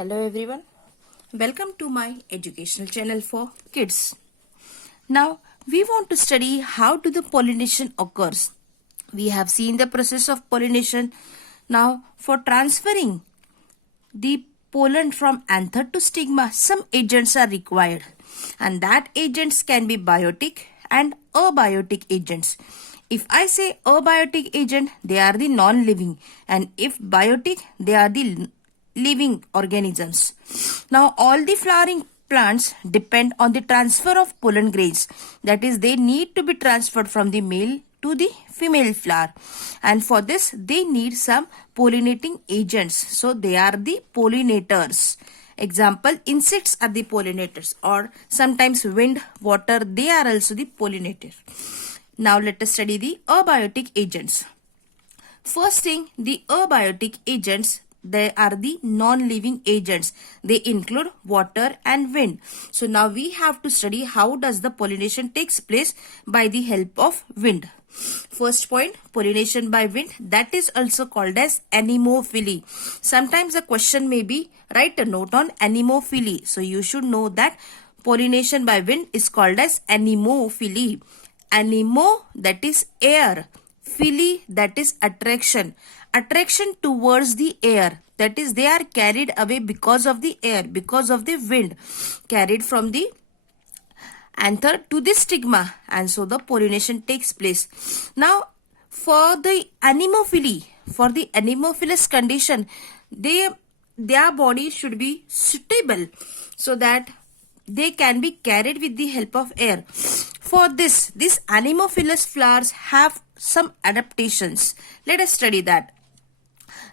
Hello everyone, welcome to my educational channel for kids. Now we want to study how do the pollination occurs. We have seen the process of pollination. Now for transferring the pollen from anther to stigma, some agents are required, and that agents can be biotic and abiotic agents. If I say abiotic agent, they are the non-living, and if biotic, they are the living organisms. Now all the flowering plants depend on the transfer of pollen grains, that is, they need to be transferred from the male to the female flower, and for this they need some pollinating agents. So they are the pollinators. Example, insects are the pollinators, or sometimes wind, water, they are also the pollinators. Now let us study the abiotic agents. First thing, the abiotic agents, they are the non-living agents. They include water and wind. So now we have to study how does the pollination takes place by the help of wind. First point, pollination by wind, that is also called as anemophily. Sometimes a question may be, write a note on anemophily. So you should know that pollination by wind is called as anemophily. Anemo, that is air. Phily, that is attraction. Attraction towards the air, that is they are carried away because of the air, because of the wind, carried from the anther to the stigma, and so the pollination takes place. Now for the anemophily, for the anemophilous condition, their body should be suitable so that they can be carried with the help of air. For this, these anemophilous flowers have some adaptations. Let us study that.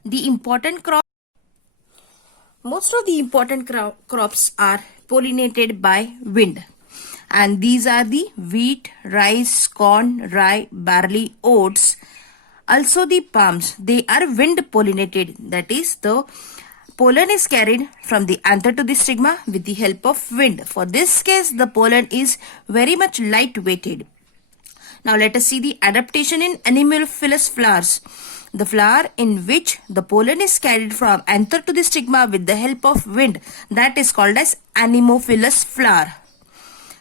The important crop, most of the important crops are pollinated by wind, and these are the wheat, rice, corn, rye, barley, oats. Also the palms, they are wind pollinated, that is the pollen is carried from the anther to the stigma with the help of wind. For this case, the pollen is very much light-weighted. Now let us see the adaptation in anemophilous flowers. The flower in which the pollen is carried from anther to the stigma with the help of wind, that is called as anemophilous flower.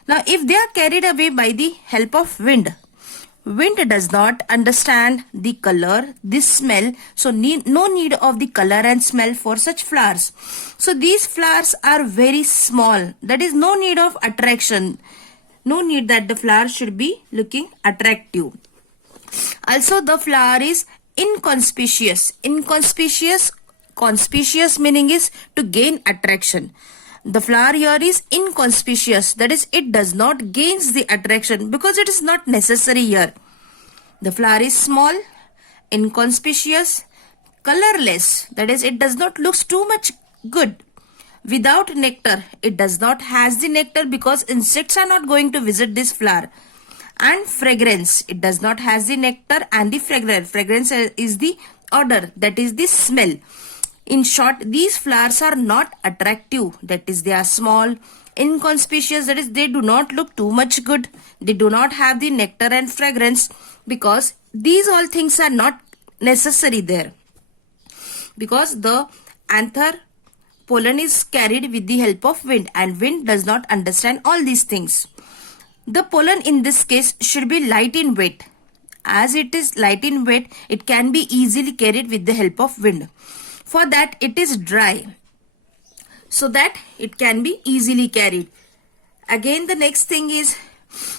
Now if they are carried away by the help of wind, wind does not understand the color, the smell, so no need of the color and smell for such flowers. So these flowers are very small, that is no need of attraction, no need that the flower should be looking attractive. Also the flower is inconspicuous. Conspicuous meaning is to gain attraction. The flower here is inconspicuous, that is it does not gain the attraction because it is not necessary here. The flower is small, inconspicuous, colorless, that is it does not look too much good. Without nectar, it does not has the nectar because insects are not going to visit this flower. And fragrance, it does not has the nectar and the fragrance. Fragrance is the odor, that is the smell. In short, these flowers are not attractive, that is they are small, inconspicuous, that is they do not look too much good. They do not have the nectar and fragrance because these all things are not necessary there. Because the anther pollen is carried with the help of wind, and wind does not understand all these things. The pollen in this case should be light in weight. As it is light in weight, it can be easily carried with the help of wind. For that, it is dry, so that it can be easily carried. Again, the next thing is,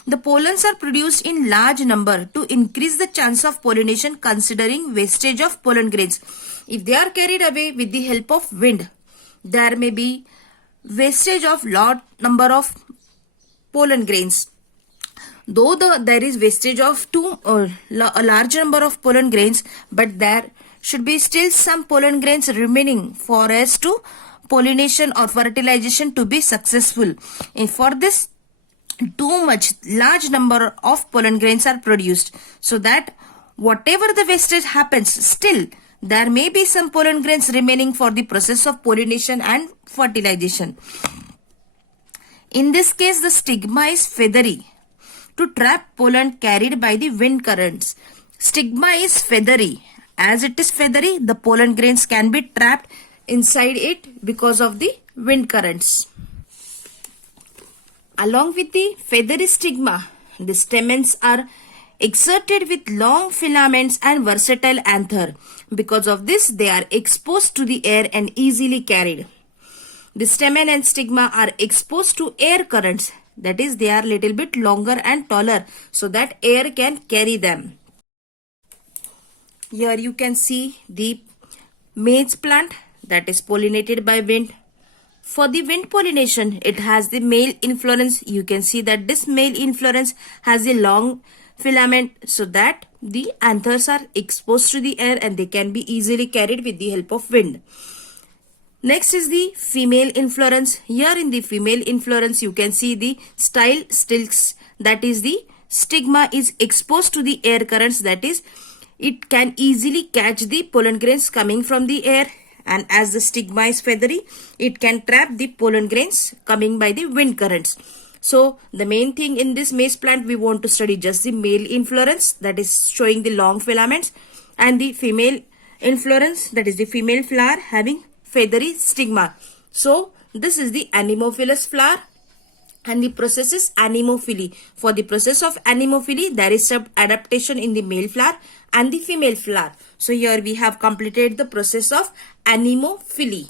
the pollens are produced in large number to increase the chance of pollination considering wastage of pollen grains. If they are carried away with the help of wind, there may be wastage of large number of pollen grains. Though there is wastage of a large number of pollen grains, but there should be still some pollen grains remaining for us to pollination or fertilization to be successful. And for this, too much large number of pollen grains are produced, so that whatever the wastage happens, still there may be some pollen grains remaining for the process of pollination and fertilization. In this case, the stigma is feathery to trap pollen carried by the wind currents. Stigma is feathery. As it is feathery, the pollen grains can be trapped inside it because of the wind currents. Along with the feathery stigma, the stamens are exerted with long filaments and versatile anther. Because of this, they are exposed to the air and easily carried. The stamen and stigma are exposed to air currents. That is, they are little bit longer and taller so that air can carry them. Here you can see the maize plant that is pollinated by wind. For the wind pollination, it has the male inflorescence. You can see that this male inflorescence has a long filament so that the anthers are exposed to the air and they can be easily carried with the help of wind. Next is the female inflorescence. Here in the female inflorescence, you can see the style stilks. That is, the stigma is exposed to the air currents. That is, it can easily catch the pollen grains coming from the air. And as the stigma is feathery, it can trap the pollen grains coming by the wind currents. So the main thing in this maize plant, we want to study just the male inflorescence, that is showing the long filaments, and the female inflorescence, that is the female flower having feathery stigma. So this is the anemophilous flower and the process is anemophily. For the process of anemophily, there is some adaptation in the male flower and the female flower. So here we have completed the process of anemophily.